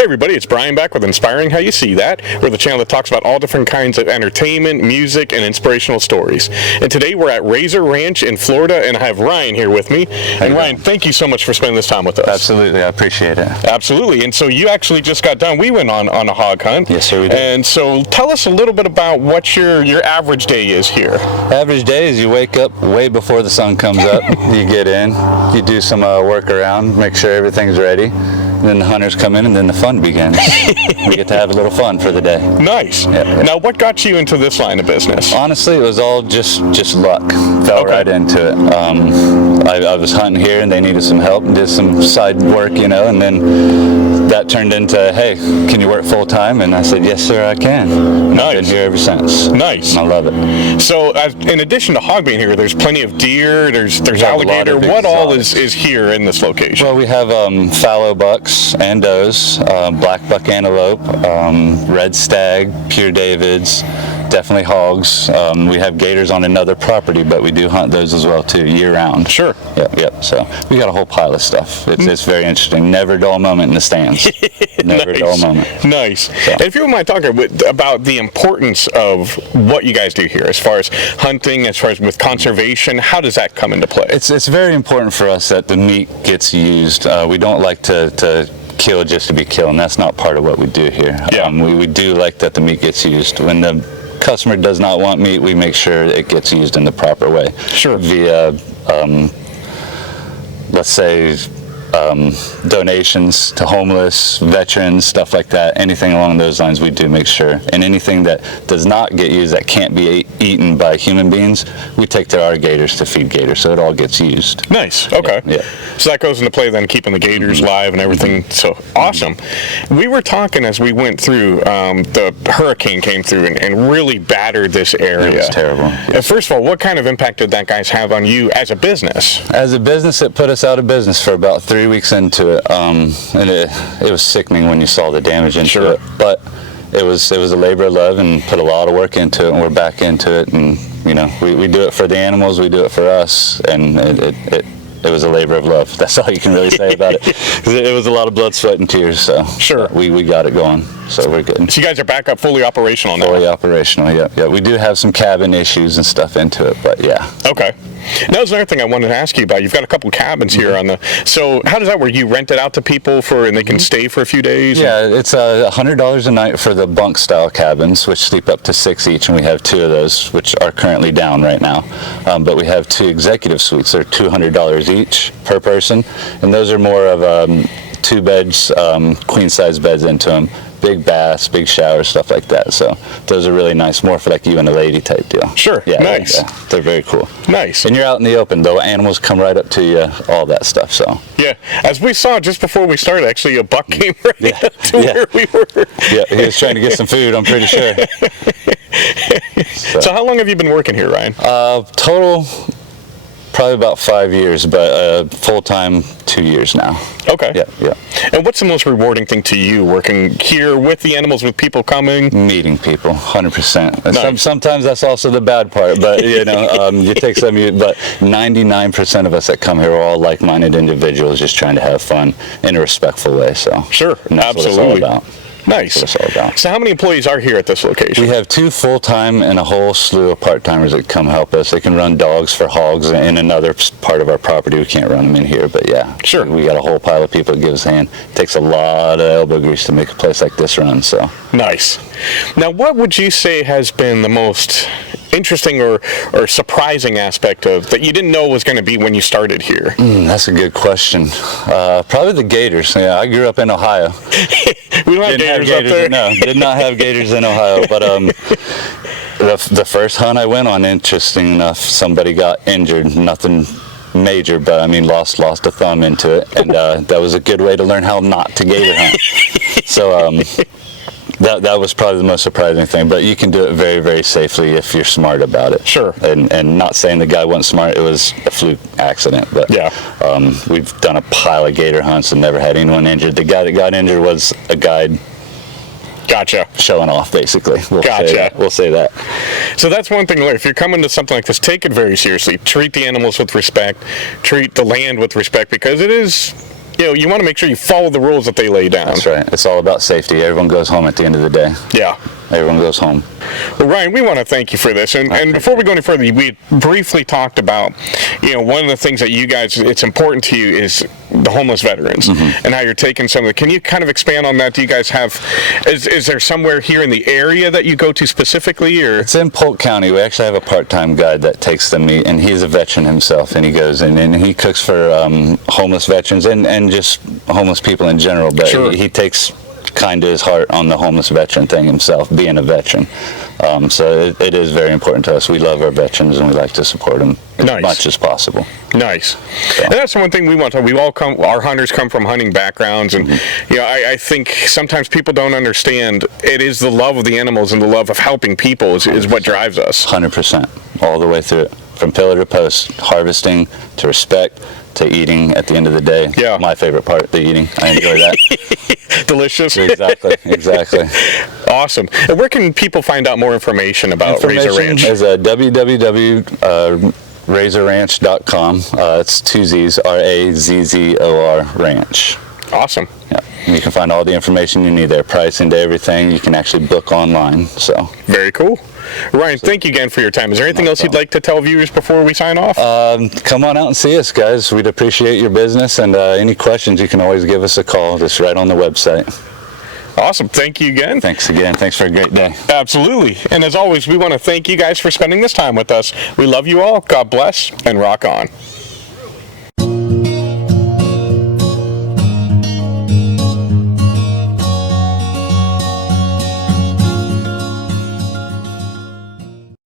Hey everybody, it's Brian back with Inspiring How You See That. We're the channel that talks about all different kinds of entertainment, music, and inspirational stories. And today we're at Razzor Ranch in Florida, and I have Ryan here with me. And Ryan, thank you so much for spending this time with us. Absolutely, I appreciate it. Absolutely. And so you actually just got done. We went on a hog hunt. Yes, sir, we did. And so tell us a little bit about what your average day is here. Average day is you wake up way before the sun comes up. You get in, you do some work around, make sure everything's ready. And then the hunters come in, and then the fun begins. We get to have a little fun for the day. Nice. Yeah. Now, what got you into this line of business? Honestly, it was all just luck. Fell right into it. I was hunting here, and they needed some help, and did some side work, and then that turned into, hey, can you work full time? And I said, yes, sir, I can. Nice. I've been here ever since. Nice. And I love it. So, in addition to hog being here, there's plenty of deer. There's alligator. What all is here in this location? Well, we have fallow bucks and does, black buck antelope, red stag, pure Davids, definitely hogs. We have gators on another property, but we do hunt those as well too, year round. Sure. Yep. So we got a whole pile of stuff. It's very interesting. Never dull moment in the stands. Never dull moment. Nice. So. And if you don't mind talking about the importance of what you guys do here, as far as hunting, as far as with conservation, how does that come into play? It's very important for us that the meat gets used. We don't like to kill just to be killing. That's not part of what we do here. Yeah. We do like that the meat gets used. When the customer does not want meat, we make sure it gets used in the proper way. Sure. Via, let's say, donations to homeless, veterans, stuff like that. Anything along those lines, we do make sure. And anything that does not get used, that can't be eaten by human beings, we take to our gators to feed gators, so it all gets used. Nice. Okay. Yeah. So that goes into play then, keeping the gators live and everything. So awesome. We were talking as we went through, the hurricane came through and really battered this area. It was terrible. Yes. First of all, what kind of impact did that guys have on you as a business? As a business, it put us out of business for about 3 weeks into it, and it was sickening when you saw the damage into it. But it was a labor of love, and put a lot of work into it, and we're back into it. And we do it for the animals, we do it for us, and it was a labor of love. That's all you can really say about it. It was a lot of blood, sweat, and tears. So sure, we got it going. So we're good. So you guys are back up, fully operational now. Fully operational. Yeah. We do have some cabin issues and stuff into it, but yeah. Okay. Now, there's another thing I wanted to ask you about. You've got a couple cabins here on the. So how does that work? You rent it out to people and they can stay for a few days? Yeah, it's $100 a night for the bunk style cabins, which sleep up to 6 each, and we have 2 of those, which are currently down right now. But we have 2 executive suites. They're $200 each per person, and those are more of 2 beds, queen size beds into them. Big baths, big showers, stuff like that. So those are really nice, more for like you and a lady type deal. Sure. Yeah. Nice. Yeah. They're very cool. Nice. And you're out in the open, though. Animals come right up to you, all that stuff. So. Yeah. As we saw just before we started, actually, a buck came right up to where we were. Yeah. He was trying to get some food, I'm pretty sure. So how long have you been working here, Ryan? Total, probably about 5 years, but full-time 2 years now. Okay. Yeah. And what's the most rewarding thing to you working here with the animals, with people coming? Meeting people, 100%. Nice. Sometimes that's also the bad part, but you take but 99% of us that come here are all like-minded individuals just trying to have fun in a respectful way. So sure, that's absolutely. What it's all about. Nice. That's what it's all about. So how many employees are here at this location? We have 2 full-time and a whole slew of part-timers that come help us. They can run dogs for hogs in another part of our property. We can't run them in here, but yeah. Sure. We got a whole pile of people that give us a hand. It takes a lot of elbow grease to make a place like this run. So nice. Now, what would you say has been the most interesting or surprising aspect of that you didn't know was going to be when you started here? That's a good question. Probably the gators. Yeah, I grew up in Ohio. We don't have gators up there. No, did not have gators in Ohio. But the first hunt I went on, interesting enough, somebody got injured. Nothing major, but I mean lost a thumb into it, and that was a good way to learn how not to gator hunt. So that was probably the most surprising thing, but you can do it very, very safely if you're smart about it. Sure. And not saying the guy wasn't smart, it was a fluke accident, but yeah. We've done a pile of gator hunts and never had anyone injured. The guy that got injured was a guide. Gotcha. Showing off, basically. Gotcha. We'll say that. So that's one thing. If you're coming to something like this, take it very seriously. Treat the animals with respect. Treat the land with respect, because it is you want to make sure you follow the rules that they lay down. That's right. It's all about safety. Everyone goes home at the end of the day. Yeah. Everyone goes home. Well, Ryan, we want to thank you for this. And before we go any further, we briefly talked about, one of the things that you guys, it's important to you is the homeless veterans and how you're taking some of the, can you kind of expand on that? Do you guys have, is there somewhere here in the area that you go to specifically, or? It's in Polk County. We actually have a part-time guide that takes the meat, and he's a veteran himself, and he goes in and he cooks for homeless veterans and just homeless people in general, but Sure. he takes kind of his heart on the homeless veteran thing himself, being a veteran. So it is very important to us. We love our veterans, and we like to support them as much as possible. Nice. So. And that's one thing we want to, we all come, our hunters come from hunting backgrounds, and I think sometimes people don't understand it is the love of the animals and the love of helping people is what drives us. 100%, all the way through it, from pillar to post, harvesting to respect to eating at the end of the day. Yeah. My favorite part, the eating. I enjoy that. Delicious. Exactly. Awesome. And where can people find out more information about Razzor Ranch? Is www.razzorranch.com. It's 2 Z's, Razzor Ranch. Awesome. Yeah. And you can find all the information you need there, pricing to everything. You can actually book online. So very cool. Ryan, thank you again for your time. Is there anything else you'd like to tell viewers before we sign off? Come on out and see us, guys. We'd appreciate your business, and any questions, you can always give us a call. Just right on the website. Awesome. Thank you again. Thanks again. Thanks for a great day. Absolutely. And as always, we want to thank you guys for spending this time with us. We love you all. God bless, and rock on.